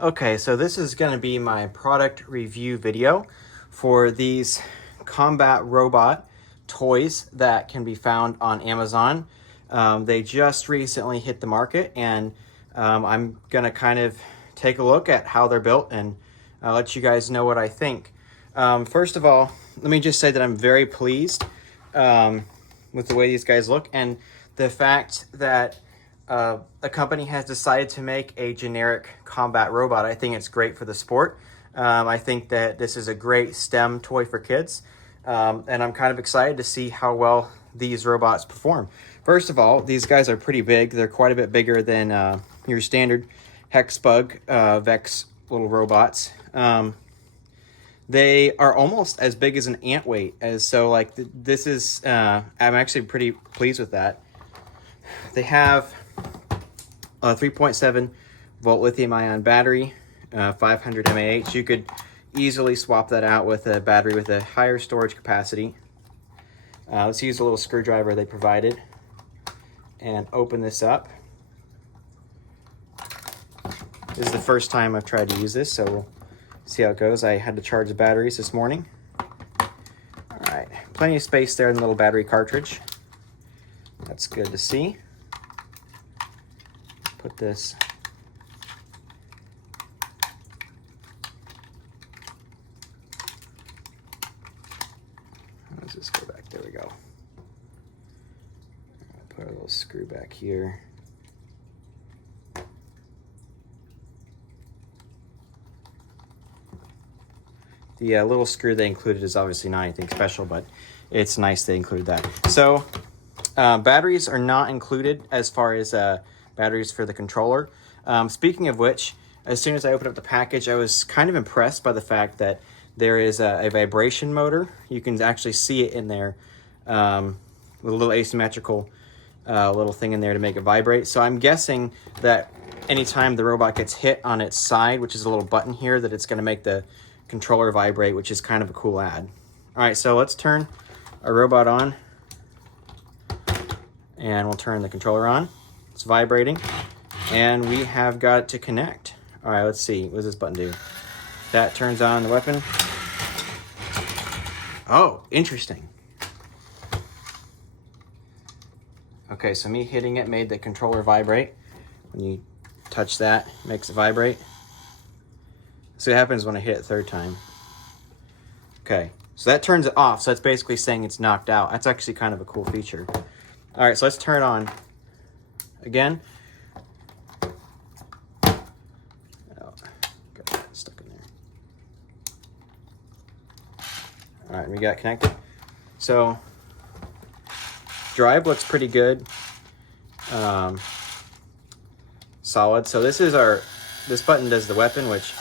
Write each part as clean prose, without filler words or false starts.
Okay, so this is going to be my product review video for these combat robot toys that can be found on Amazon. They just recently hit the market, and I'm going to kind of take a look at how they're built and let you guys know what I think. First of all, let me just say that I'm very pleased with the way these guys look and the fact that a company has decided to make a generic combat robot. I think it's great for the sport. I think that this is a great STEM toy for kids, and I'm kind of excited to see how well these robots perform. First of all, these guys are pretty big. They're quite a bit bigger than your standard Hexbug Vex little robots. They are almost as big as an ant weight. This is, I'm actually pretty pleased with that. They have a 3.7 volt lithium ion battery, 500 mAh. You could easily swap that out with a battery with a higher storage capacity. Let's use a little screwdriver they provided and open this up. This is the first time I've tried to use this, so we'll see how it goes. I had to charge the batteries this morning. All right, plenty of space there in the little battery cartridge. That's good to see. Put this let's just go back. There we go. Put a little screw back here. The little screw they included is obviously not anything special, but it's nice they included that. So batteries are not included as far as batteries for the controller. Speaking of which, as soon as I opened up the package, I was kind of impressed by the fact that there is a vibration motor. You can actually see it in there with a little asymmetrical little thing in there to make it vibrate. So I'm guessing that anytime the robot gets hit on its side, which is a little button here, that it's going to make the controller vibrate, which is kind of a cool add. All right, so let's turn our robot on, and we'll turn the controller on. It's vibrating, and we have got it to connect. All right, let's see. What does this button do? That turns on the weapon. Oh, interesting. Okay, so me hitting it made the controller vibrate. When you touch that, it makes it vibrate. See what happens when I hit it third time. Okay, so that turns it off. So that's basically saying it's knocked out. That's actually kind of a cool feature. All right, so let's turn it on again. Oh, got that stuck in there. All right, we got connected. So drive looks pretty good. Solid. So this button does the weapon, which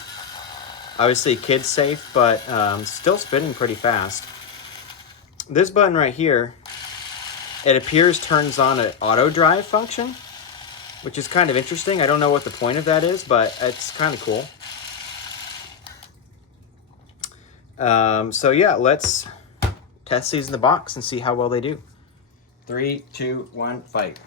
obviously kid's safe, but still spinning pretty fast. This button right here, it appears turns on an auto drive function, which is kind of interesting. I don't know what the point of that is, but it's kind of cool. So yeah, let's test these in the box and see how well they do. 3, 2, 1, fight.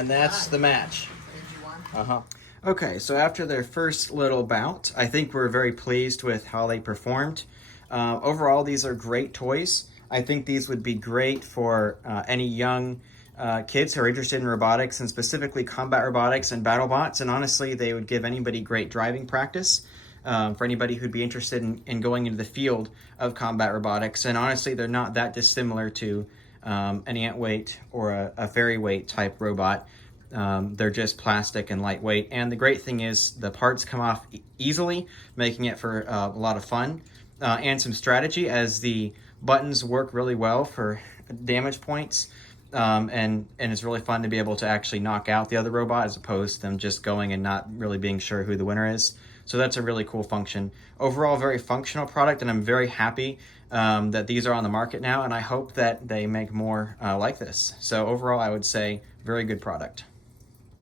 And that's the match. Okay, so after their first little bout, I think we're very pleased with how they performed. Overall, these are great toys. I think these would be great for any young kids who are interested in robotics, and specifically combat robotics and BattleBots. And honestly, they would give anybody great driving practice for anybody who'd be interested in going into the field of combat robotics. And honestly, they're not that dissimilar to an Antweight or a Ferryweight type robot. They're just plastic and lightweight. And the great thing is the parts come off easily, making it for a lot of fun and some strategy, as the buttons work really well for damage points. And it's really fun to be able to actually knock out the other robot as opposed to them just going and not really being sure who the winner is. So that's a really cool function. Overall, very functional product, and I'm very happy that these are on the market now, and I hope that they make more like this. So overall, I would say very good product.